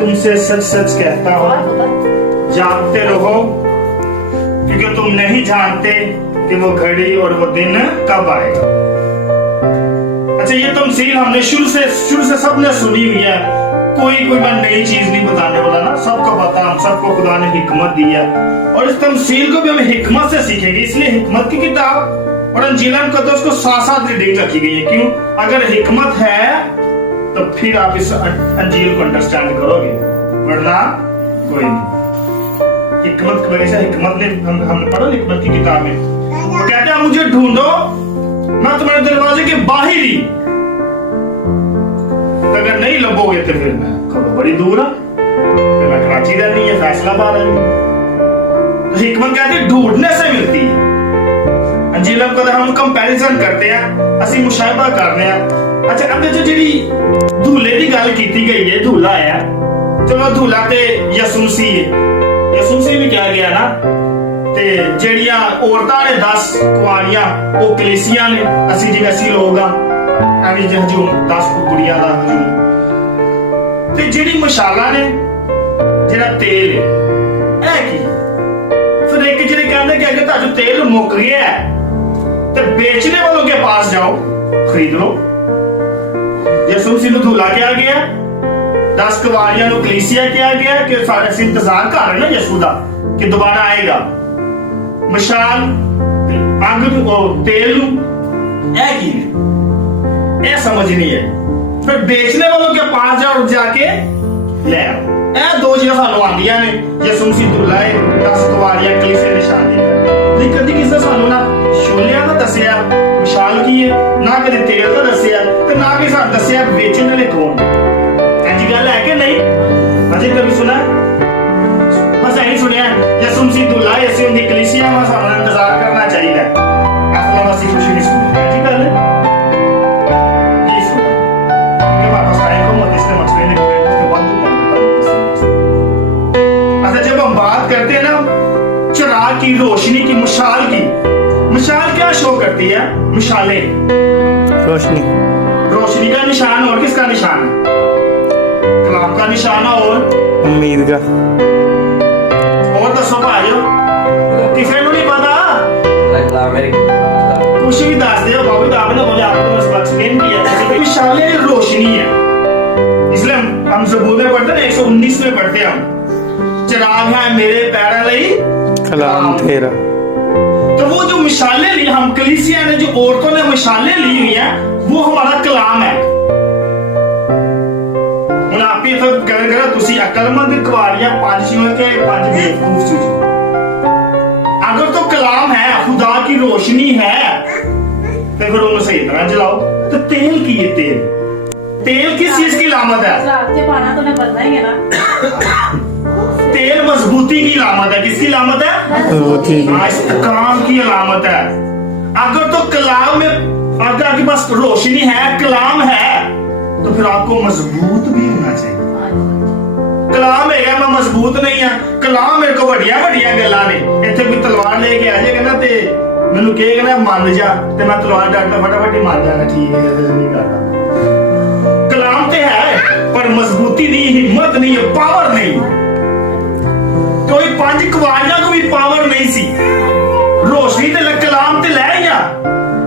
तुमसे सच सच कहता हूँ, जागते रहो, क्योंकि तुम नहीं जानते कि वो घड़ी और वो दिन कब आएगा। अच्छा, ये तमसील हमने शुरू से सबने सुनी हुई है, कोई मैं नई चीज नहीं बताने वाला ना, सबको पता, हम सबको खुदा ने हिकमत दी है और इस तमसील को भी हम हिकमत से सीखेंगे। इसलिए हिकमत की किताब और अंजील मुकद्दस को साथ साथ रीडिंग रखी गई है। क्यों? अगर हिकमत है तो फिर आप इस अंजील को अंडरस्टैंड करोगे, वरना कोई नहीं। हिकमत की वजह से, हिकमत ने हमने पढ़ा हिकमत की किताब में, वो कहते हैं मुझे ढूंढो, मैं तुम्हारे दरवाजे के बाहर ही, अगर नहीं लबोगे तो फिर मैं करो बड़ी दूर है, फिर मैं कराची रहनी है, फैसलाबाद रहनी है। तो हिकमत कहते हैं ढूंढने से मिलती है। अंजील मुकद्दस हम कंपैरिजन करते हैं, ਅਸੀਂ मुशाहिदा करते हैं। अच्छा, अगर जो जी धूले की गल की गई है, धूला है, चलो धूला ते यसुमसी है, यसुमसी भी कहा गया ना, ते ਜਿਹੜੀਆਂ औरतां ने 10 कुआरियां ਉਹ कलीसिया ने, ਅਸੀਂ जिवें ਅਸੀਂ लोग आ ਐਵੇਂ ਹਜੂਮ 10 ਕੁੜੀਆਂ ਦਾ ਹਜੂਮ, ਤੇ ਜਿਹੜੀ ਮਸ਼ਾਲਾ ਨੇ, ਜਿਹੜਾ ਤੇਲ ਹੈ, ਇਹ ਕੀ? ਫਿਰ ਇੱਕ ਜਿਹੜੇ ਕਹਿੰਦੇ ਕਿ ਅਗਰ ਤੁਹਾਨੂੰ ਤੇਲ ਮੁੱਕ ਗਿਆ ਤੇ बेचने वालों के पास जाओ, खरीद लो। यसू मसीह ਨੂੰ ਧੂਲਾ ਕਿਹਾ ਗਿਆ, 10 ਕੁਆਰੀਆਂ ਨੂੰ ਕਲੀਸਿया ਕਿਹਾ ਗਿਆ ਕਿ ਅਸੀਂ ਇੰਤਜ਼ਾਰ ਕਰ ਰਹੇ ਨਾ ਯਿਸੂ ਦਾ ਕਿ ਦੁਬਾਰਾ ਆਏਗਾ। ਮਸ਼ਾਲ, ਅੱਗ ਨੂੰ, ਤੇਲ ਨੂੰ, ਇਹ ਕੀ है? ਇਹ समझ नहीं है। फिर बेचने वालों के पास जाओ, जाके ले आओ। ਇਹ ਦੋ ਚੀਜ਼ਾਂ ਸਾਨੂੰ ਆਉਂਦੀਆਂ ਨੇ। ਯਿਸੂ ਮਸੀਹ ਧੂਲਾ ਹੈ, 10 ਕੁਆਰੀਆਂ ਕਲੀਸਿया ਨਿਸ਼ਾਨੀ, ਨਹੀਂ ਕਦੀ ਕਿਸੇ ਸਾਨੂੰ ਨਾ ਛੋਲਿਆਂ ਦਾ ਦੱਸਿਆ ਮਿਸਾਲ ਕੀ ਹੈ, ਨਾ ਕਦੇ ਤੇਲ ਦਾ ਦੱਸਿਆ, ਤੇ ਨਾ ਕਿ ਸਾਨੂੰ ਦੱਸਿਆ ਵੇਚਣ ਵਾਲੇ ਕੌਣ। ਇੰਜ ਗੱਲ ਹੈ ਕਿ ਨਹੀਂ? ਅਜੇ ਕभी सुना? बस यही सुनिया यसू मसीह धूला है, ਅਸੀਂ ਉਹਦੀ ਕਲੀਸਿया में ਸਾਨੂੰ इंतजार करना चाहिए। ਅਸਲ ਅਸੀਂ ਕੁਝ नहीं सुनते। ऐसी गल है ये सुना कि वापस आए को मत इसके मसले ने उसके बाद अच्छा, जब हम बात करते हैं ना चिराग की, रोशनी की, मिसाल की, मिसाल क्या शो करती है? मिसालें, रोशनी, रोशनी का निशान और किसका निशान है? कलाम का निशान और उम्मीद का। और दसो भाइयों, किसी को नहीं पता? कुछ भी दस दो बाबू, आपने मुझे आपको एक्सप्लेन किया। मिसालें रोशनी है, इसलिए हम ज़बूर में पढ़ते हैं, 119 में पढ़ते हैं हम, चिराग है मेरे पैरों ਲਈ कलाम तेरा। तो वो जो मिसालें ली हम कलीसिया ने, जो औरतों ने मिसालें ली हुई है, वो हमारा कलाम है। ਹੁਣ ਆਪੇ ਤਾਂ ਕਰਨ ਕਰਾ ਤੁਸੀਂ अक्लमंद कुआरियां 5 शियों के 5 बेवकूफ सूझो। अगर तो कलाम है, खुदा की रोशनी है, तो फिर उन्हें सही तरह जलाओ। तो तेल की है, तेल किस चीज की अलामत है? पाना तो बनना ही है ना। तेल मजबूती की अलामत है। किसकी अलामत है? मजबूती की। इस्तेकाम की अलामत है। अगर तो कलाम में, अगर आपके पास रोशनी है, कलाम है, तो फिर आपको मजबूत भी होना चाहिए। कलाम है मैं मजबूत नहीं है, कलाम मेरे को वड्डियां वड्डियां गल्लां ने, इत्थे कोई तलवार लेके आ जाएगा ना ते मैनू कहेगा ना मान जा, ते मैं तलवार डालता फटाफट ही मान जाना, ठीक है दिल नहीं करता। कलाम ते है पर मजबूती नहीं, हिम्मत नहीं है, पावर नहीं। तो ये 5 कुआरियां को भी पावर नहीं सी। रोशनी ते कलाम ते ले आईया,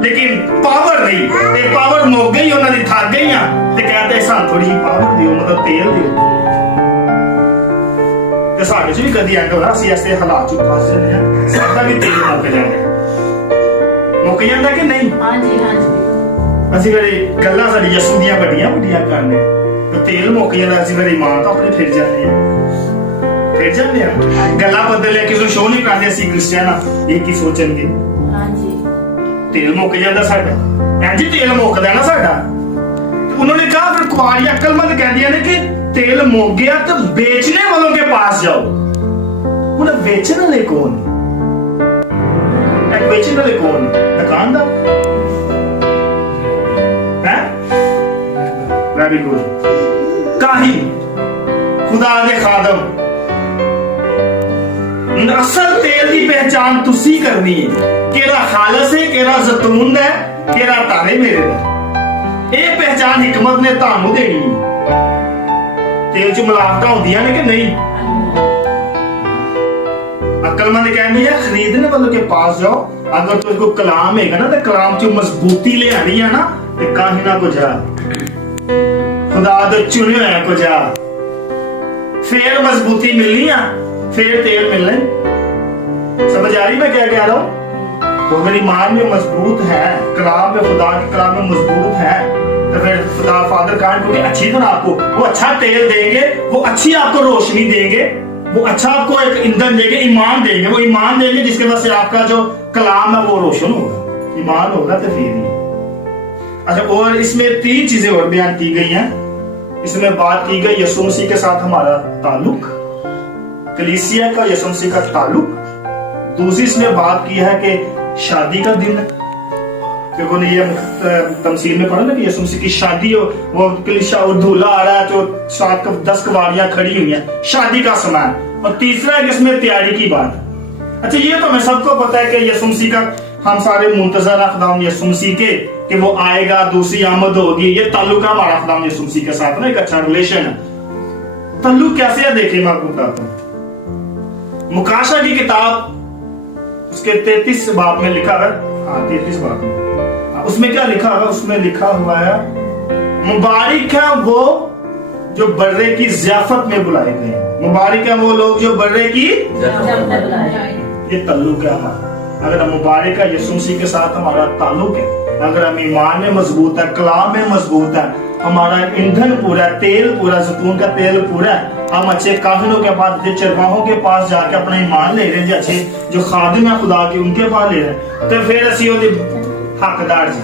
लेकिन पावर नहीं, ते पावर मुक गई, उन्हां दी थक गईयां, ते कहते सानू थोड़ी जी पावर दिओ, मतलब तेल दिओ। ते साडे च भी कदी एंड होना, ਅਸੀਂ ऐसे हालात च फस जाने हैं, साडा भी तेल मुक जांदा कि नहीं? हाँ जी, हाँ जी। ਅਸੀਂ ਫਿਰ ਗੱਲਾਂ ਸਾਡੀ ਯਿਸੂ ਦੀਆਂ ਵੱਡੀਆਂ ਵੱਡੀਆਂ ਕਰਨੇ, ਤੇ ਤੇਲ ਮੁੱਕ ਜਾਂਦਾ, ਅਸੀਂ ਫਿਰ ਈਮਾਨ ਤੋਂ ਆਪਣੇ ਫਿਰ ਜਾਂਦੇ ਆ, ਫਿਰ ਜਾਂਦੇ ਆ। ਗੱਲਾਂ ਬਦਲ ਕੇ ਸ਼ੋਅ ਨਹੀਂ ਕਰਦੇ ਅਸੀਂ ਕ੍ਰਿਸਚੀਅਨ, ਇਹ ਕੀ ਸੋਚਣਗੇ? हाँ जी। तेल मुक जाता साडा, इंज तेल मुकदा ना साडा। उन्होंने कहा फिर कुआरियां अक्लमंद कहदियां ने कि तेल मुक गया तो बेचने वालों के पास जाओ। हुण बेचने वाले कौन? बेचने वाले कौन? दुकानदार है? Very good. काहिन, खुदा दे खादम। असल तेल की पहचान तुसी करनी है, केड़ा खालस है, केड़ा जैतून है, केड़ा तारे मेरे है। ये पहचान हिकमत ने तानू देनी है। तेल च मिलावटां होंदियां ने कि नहीं? अक्लमंद कहनी है खरीदने वालों के पास जाओ, अगर तुझे को कलाम है ना तो कलाम च मजबूती ले आनी है ना तो कहीं ना को जा खुदा दे चुने होया को जा, फिर मजबूती मिलनी है, फिर तेल मिलने। समझ आ रही मैं क्या कह रहा हूं? तो अगर ईमान में मजबूत है, कलाम में खुदा के कलाम में मजबूत है, तो फिर खुदा फादर कान को अच्छी तरह आपको वो अच्छा तेल देंगे, वो अच्छी आपको रोशनी देंगे, वो अच्छा आपको एक ईंधन देंगे, ईमान देंगे, वो ईमान देंगे जिसके वजह से आपका जो कलाम है वो रोशन होगा, ईमान होगा तो फिर ही। अच्छा, और इसमें 3 चीजें और बयान की गई हैं। इसमें बात की गई यीशु मसीह के साथ हमारा ताल्लुक, कलीसिया का यीशु मसीह का ताल्लुक। दूसरी इसमें बात की है कि शादी का दिन, क्योंकि ये तमसील में पढ़ा ना कि यीशु मसीह की शादी हो, वो कलीसिया और दूल्हा आ रहा है तो 7-10 कवारियां खड़ी हुई हैं, शादी का समय। और तीसरा है कि इसमें तैयारी की बात। अच्छा, ये तो हमें सबको पता है कि यीशु मसीह का हम सारे मुंतजर खुदाम यीशु मसीह के कि वो आएगा, दूसरी आमद होगी, ये ताल्लुक है हमारा खुदाम यीशु मसीह के साथ ना, एक अच्छा रिलेशन है। ताल्लुक कैसे है देखिए मैं आपको बताता हूं। मुकाशा की किताब उसके 33 बाब में लिखा है, 33 बाब में उसमें क्या लिखा है? उसमें लिखा हुआ है मुबारक है वो जो बर्रे की ज़ियाफत में बुलाए गए, मुबारक है वो लोग जो बर्रे की ये ताल्लुक है हमारा। अगर हम मुबारक है यीशु मसीह के साथ हमारा ताल्लुक है, अगर हम ईमान में मजबूत है, कलाम में मजबूत है, हमारा ईंधन पूरा, तेल पूरा, जैतून का तेल पूरा है, हम अच्छे काहिनों के पास, चरवाहों के पास जाके अपना ईमान ले रहे हैं, अच्छे जो खादिम है खुदा के उनके पास ले रहे हैं, तो फिर असी हकदार जी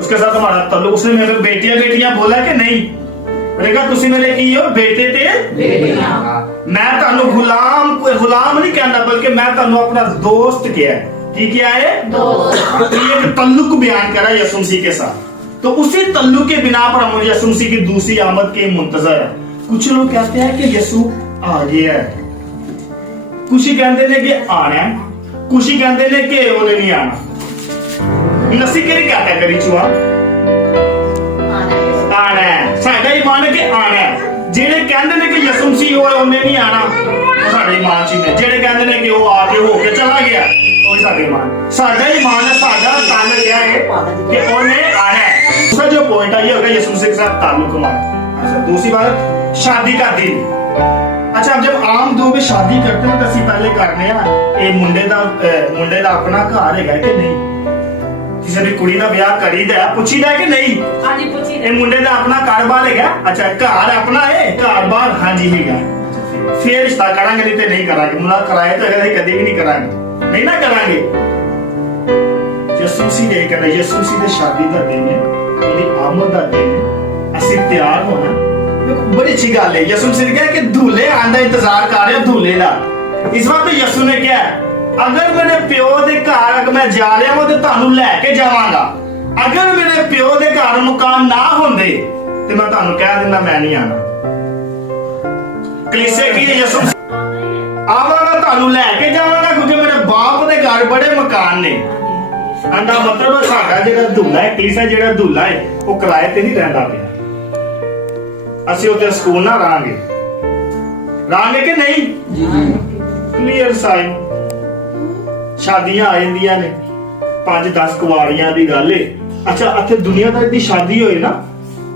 उसके साथ हमारा ताल्लुक। उसने मेरे बेटियां बोला कि नहीं, बोलेगा तुसी मेरे की हो बेटे ते मैं तानू गुलाम नहीं कहना, बल्कि मैं तानू अपना दोस्त किया है। क्या है? दोस्त। ये ताल्लुक बयान करा यीशु मसीह के साथ। तो उसी ताल्लुक के बिना पर हम यीशु मसीह की दूसरी आमद के मुंतजर है। कुछ लोग कहते हैं कि यीशु आ गया है, कुछ ही कहते हैं कि आना है, कुछ ही कहते हैं कि वो नहीं आना। नसी के क्या क्या करी चुआ आना है, साडा ईमान है कि आना है। जेड़े कहते हैं कि यीशु मसीह होए उन्हें नहीं आना, साडा ईमान ची ने। जेड़े कहते हैं कि वो आके हो के चला गया, वही साडा ईमान। साडा ईमान है, साडा ताल्लुक क्या है कि उन्हें आना है। दूसरा जो पॉइंट है ये होगा यीशु मसीह के साथ ताल्लुक हमारा। अच्छा, दूसरी बात शादी का दिन। अच्छा, अब जब आम दो में शादी करते हैं तो असं पहले करने ये मुंडे दा अपना घर है कि नहीं, किसी भी कुड़ी का ब्याह करीदा पुछीदा कि नहीं? हाँ जी, पुछीदा। मुंडे का अपना कारोबार है? अच्छा, घर अपना है, कारोबार हाँ जी है। फिर रिश्ता करांगे, नहीं तो नहीं करांगे। मुला कराए तो कभी भी नहीं करांगे, नहीं ना करांगे। यीशु मसीह ने कहना, यीशु मसीह ने शादी का दिन है, उनकी आमद का दिन है, असि तैयार होना। देखो बड़ी अच्छी गल है, यीशु मसीह ने कहा कि दूल्हे आंदा इंतजार कर रहे दूल्हे का। इस वक्त यीशु ने क्या अगर मेरे प्यो दे घर मैं जा रहा हूं तो तुहानू लेके जावांगा, अगर मेरे प्यो दे घर मकान ना होंदे तो मैं तुहानू कह दिंदा मैं नहीं आना। कलीसिया की यीशु आवांगा, तुहानू लेके जावांगा, क्योंकि मेरे बाप दे घर बड़े मकान ने। अंदा मतलब साडा जेड़ा दूल्हा है, कलीसिया जेड़ा दूल्हा है वो किराए ते नहीं रहंदा पिया। ਅਸੀਂ ਉੱਥੇ ਸਕੂਲ ਨਾ ਰਾਂਗੇ ਕਿ ਨਹੀਂ ਕਲੀਅਰ ਸਾਈਨ। ਸ਼ਾਦੀਆਂ ਆ ਜਾਂਦੀਆਂ ਨੇ 5-10 ਕੁਵਾਰੀਆਂ ਦੀ ਗੱਲ ਏ। ਅੱਛਾ, ਇੱਥੇ ਦੁਨੀਆਦਾਰੀ ਦੀ ਸ਼ਾਦੀ ਹੋਏ ਨਾ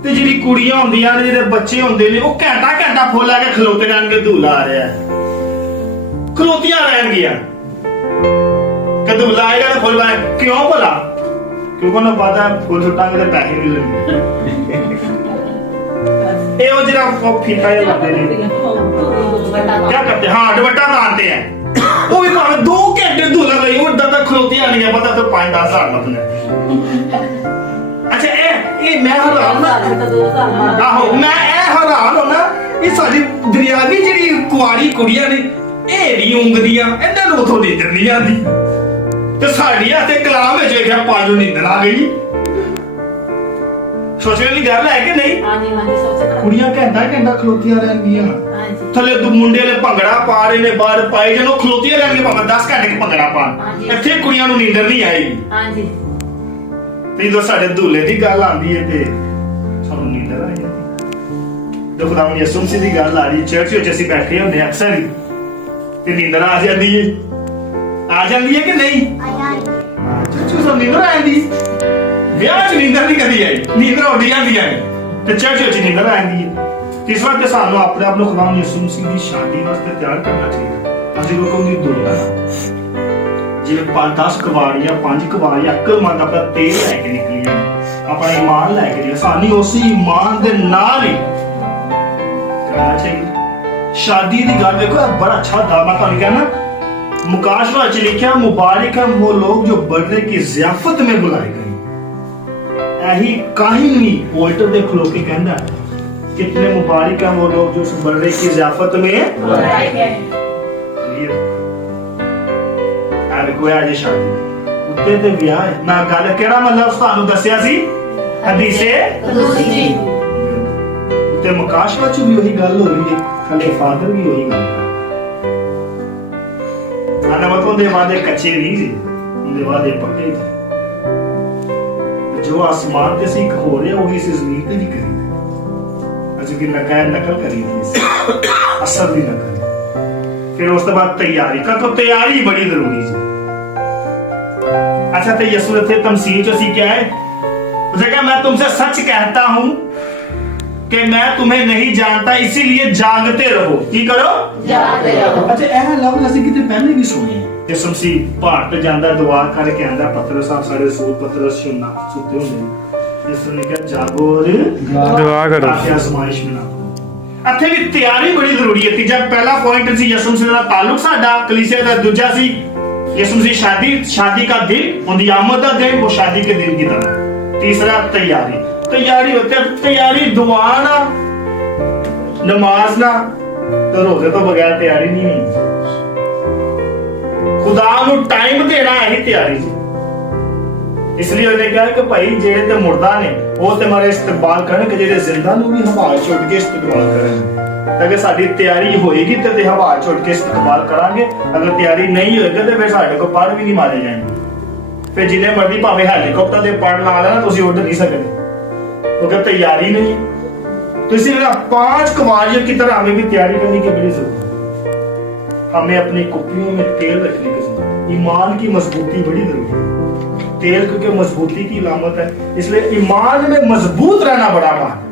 ਤੇ ਜਿਹੜੀ ਕੁੜੀਆਂ ਹੁੰਦੀਆਂ ਨੇ, ਜਿਹੜੇ ਬੱਚੇ ਹੁੰਦੇ ਨੇ, ਉਹ ਘੰਟਾ ਫੁੱਲ ਲਾ ਕੇ ਖਲੋਤੇ ਰਹਿਣਗੇ, दूल्हा आ रहा है, ਖਲੋਤੀਆਂ ਰਹਿਣਗੀਆਂ ਕਿ दूल्हा आएगा तो फुल पाए। क्यों भला? क्योंकि उन्हें पता है फुल सुटांगे तो पैसे नहीं लगेंगे। ये वो जरा फीता ये लगते हैं, क्या करते हैं? हाँ, दुपट्टा बांधते हैं। वो भी भावे 2 घंटे दूल्हा गई, वो दर्द खलोती आ नहीं पता तो 5-10 साल मतलब। अच्छा, ये मैं हैरान ना, आहो मैं हैरान होना, ये सारी दरियावी ਜਿਹੜੀ ਕੁਆਰੀ ਕੁੜੀਆਂ ਨੇ ਇਹ ਵੀ ਉਂਗਦੀਆਂ, ਇਹਨਾਂ ਨੂੰ ਉਥੋਂ ਨੀਂਦਰ ਨਹੀਂ ਆਉਂਦੀ ਤੇ ਸਾਡੀਆਂ ਤੇ ਕਲਾਮ ਵਿੱਚ ਵੇਖਿਆ 5 ਨੀਂਦਰ ਆ ਗਈ। सोचने वाली गल है कि नहीं? हाँ जी, सोचना। कुड़ियां घंटा खलोतियां रहनगियां, थले दो मुंडे ले भंगड़ा पा रहे ने, बाहर पाए जनो खलोतियां रहनगे, भाਵੇਂ 10 घंटे भंगड़ा पान, ਇੱਥੇ ਕੁੜੀਆਂ ਨੂੰ ਨੀਂਦਰ ਨਹੀਂ ਆਏਗੀ। हाँ जी। ਤੇ ਜਦੋਂ ਸਾਡੇ दूल्हे ਦੀ ਗੱਲ ਆਂਦੀ ਹੈ ਤੇ ਸਾਨੂੰ ਨੀਂਦਰ ਆ ਜਾਂਦੀ। जो खुदा यसू मसीह दी गल आ रही चर्च विच ਅਸੀਂ बैठे ਹੁੰਦੇ अक्सर ही ਤੇ ਨੀਂਦਰ ਆ ਜਾਂਦੀ ਹੈ ਕਿ ਨਹੀਂ ਚਰਚ ਵਿੱਚ ਨੀਂਦਰ ਆ ਜਾਂਦੀ ਵਿਆਹ 'ਚ ਨੀਂਦਰ ਨਹੀਂ ਕਦੀ ਆਈ ਨੀਂਦਰ ਉੱਡ ਜਾਂਦੀਆਂ ਨੇ ਤੇ ਚਰਚ ਵਿੱਚ ਨੀਂਦਰ ਆ ਜਾਂਦੀ ਹੈ ਇਸ ਵਾਰ ਤੇ ਸਾਨੂੰ ਆਪਣੇ ਆਪ ਨੂੰ ਖੁਦਾ ਯਿਸੂ ਮਸੀਹ ਦੀ ਸ਼ਾਦੀ ਵਾਸਤੇ ਤਿਆਰ ਕਰਨਾ ਚਾਹੀਦਾ ਅਸੀਂ ਲੋਕਾਂ ਦੀ ਦੁਆ ਜਿਵੇਂ 5-10 ਕਵਾੜੀਆਂ 5 ਕਵਾੜੀਆਂ ਅਕਲਮੰਦ ਆਪਣਾ ਤੇਲ ਲੈ ਕੇ ਨਿਕਲੀਆਂ ਆਪਣਾ ਈਮਾਨ ਲੈ ਕੇ ਸਾਨੂੰ ਉਸੇ ਈਮਾਨ ਦੇ ਨਾਲ ਹੀ करना चाहिए शादी की गल देखो बड़ा अच्छा दावा तो कहना मुकाशवा च लिखा मुबारक है वो लोग जो बर्थडे की ज़ियाफत में बुलाए गए यही काहिन भी पोल्टर दे खलो के कहना कितने मुबारक है वो लोग जो उस बर्थडे की ज़ियाफत में बुलाए गए अरे कोई आज शादी उत्ते ते ब्याह है ना गल केड़ा मतलब सानू दस्या सी हदीसे कुदसी ਤੇ ਮੁਕਾਸ਼ਵਾ ਚ ਵੀ ਉਹੀ ਗੱਲ ਹੋ ਰਹੀ ਹੈ ਥੱਲੇ ਫਾਦਰ ਵੀ ਉਹੀ ਗੱਲ ਆਨਾ ਮਤੋਂ ਦੇ ਵਾਦੇ ਕੱਚੇ ਨਹੀਂ ਸੀ ਉਹਦੇ ਵਾਦੇ ਪੱਕੇ ਸੀ ਜੋ ਆਸਮਾਨ ਤੇ ਸੀ ਹੋ ਰਿਹਾ ਉਹੀ ਇਸ ਜ਼ਮੀਨ ਤੇ ਵੀ ਕਰੀਦਾ ਅਸੀਂ ਕਿ ਨਕਲ ਕਰੀਦੀ ਸੀ ਅਸਰ ਦੀ ਨਕਲ ਫਿਰ ਉਸ ਤੋਂ ਬਾਅਦ ਤਿਆਰੀ ਕਿਉਂਕਿ ਤਿਆਰੀ ਬੜੀ ਜ਼ਰੂਰੀ ਸੀ अच्छा तो यीशु ने तमसील जो सी क्या है उसे कहा मैं तुमसे सच कहता हूं कि मैं तुम्हें नहीं जानता इसीलिए जागते रहो की करो जागते रहो अच्छा ਇਹ ਲਫ਼ਜ਼ ਅਸੀਂ ਕਿਤੇ ਪਹਿਲੇ ਵੀ ਸੁਣੇ ਯਿਸੂ ਮਸੀਹ ਪਹਾੜ ਤੇ ਜਾਂਦਾ ਦੁਆ ਕਰਕੇ ਆਂਦਾ ਪਤਰਸ ਸਾਹਿਬ ਸਾਡੇ ਰਸੂਲ ਪਤਰਸ ਸੁੱਤੇ ਹੁੰਦੇ ਯਿਸੂ ਨੇ ਕਿਹਾ ਜਾਗੋ ਔਰ ਦੁਆ ਕਰੋ ਤਾਂ ਅਜ਼ਮਾਇਸ਼ में ਨਾ ਇੱਥੇ ਵੀ ਤਿਆਰੀ ਬੜੀ ਜ਼ਰੂਰੀ ਹੈ ਤੀਜਾ ਪਹਿਲਾ ਪੁਆਇੰਟ ਸੀ ਯਿਸੂ ਮਸੀਹ ਦਾ ਤਾਲੁਕ ਸਾਡਾ ਕਲੀਸਿਆ ਦਾ ਦੂਜਾ ਸੀ यीशु मसीह शादी का दिन उनकी आमद का दिन वो शादी के दिन की तरह तीसरा तैयारी होती है तैयारी दुआ ना नमाज ना तो रोजे तो बगैर तैयारी नहीं हुई खुदा नू टाइम देना है ही तैयारी इसलिए उन्हें कहा कि भाई जेड़े ते मुर्दा ने वो ते मारे इस्तेमाल करन कि जेड़े जिंदा नू भी हवा छुट के इस्तेमाल करन अगर साडी तैयारी होएगी तो हवा छोड़ के इस्तेमाल करांगे अगर तैयारी नहीं होएगी तो फिर साडे को पर भी नहीं मारे जाएंगे फिर जिन्हें मर्जी भावे हेलीकॉप्टर दे पड़ ला लेना तुसी उड़ नहीं सकते क्योंकि तैयारी नहीं है तो इसीलिए 5 कवारियों की तरह हमें भी तैयारी करने की बड़ी जरूरत है हमें अपनी कुप्पियों में तेल रखने की जरूरत है ईमान की मजबूती बड़ी जरूरी है तेल क्योंकि मजबूती की अलामत है इसलिए ईमान में मजबूत रहना बड़ा बात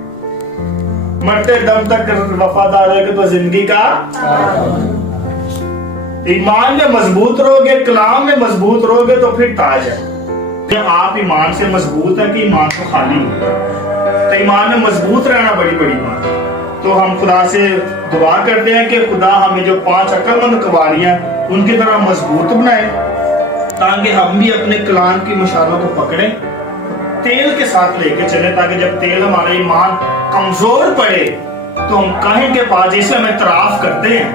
मरते दम तक वफादार रहोगे तो जिंदगी का ईमान में मजबूत रहोगे कलाम में मजबूत रहोगे तो फिर ताज है आप ईमान से मजबूत है कि ईमान तो खाली तो ईमान में मजबूत रहना बड़ी बड़ी बात है तो हम खुदा से दुआ करते हैं कि खुदा हमें जो 5 अक्लमंद कवारियां उनकी तरह मजबूत बनाए ताकि हम भी अपने कलाम की मशालों को पकड़े तेल के साथ लेके चले ताकि जब तेल हमारा ईमान कमजोर पड़े तो हम कहें के पास जिसे हम इतराफ करते हैं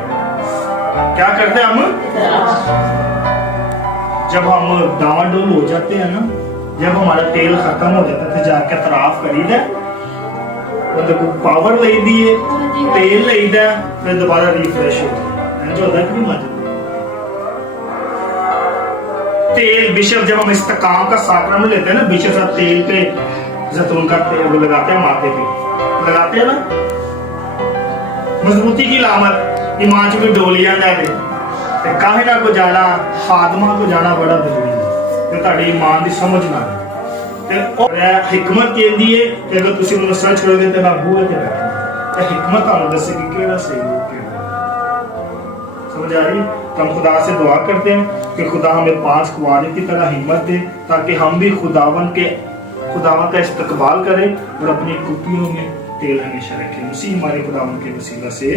क्या करते हैं हम जब हम डावाडोल हो जाते हैं ना जब हमारा तेल खत्म हो जाता है तो जाके इतराफ करीदा को पावर ले दिए तेल लेदा फिर दोबारा रिफ्रेश हो जो होता है मजा तेल बिशप जब हम इस्तेकाम का साक्रमेंट लेते हैं ना बिशप साहब तेल पे जैतून का तेल लगाते हैं माथे पे लगाते हैं ना मजबूती की लामत ईमान च भी डोलियां जाते ते काहे ना को जाना खादमा को जाना बड़ा जरूरी है ते ताड़ी ईमान दी समझ ना ते और हिकमत कहंदी है कि अगर तुसी उन्हें सर्च करोगे ते मैं बूहे ते बैठा ते हिकमत तानू दसेगी केड़ा सही है समझ आ रही तो हम खुदा से दुआ करते हैं कि खुदा हमें 5 कुवारे की तरह हिम्मत दे ताकि हम भी खुदावन का इस्तकबाल करें और अपनी कुप्पियों में तेल हमेशा रखें उसी हमारे खुदावन के वसीला से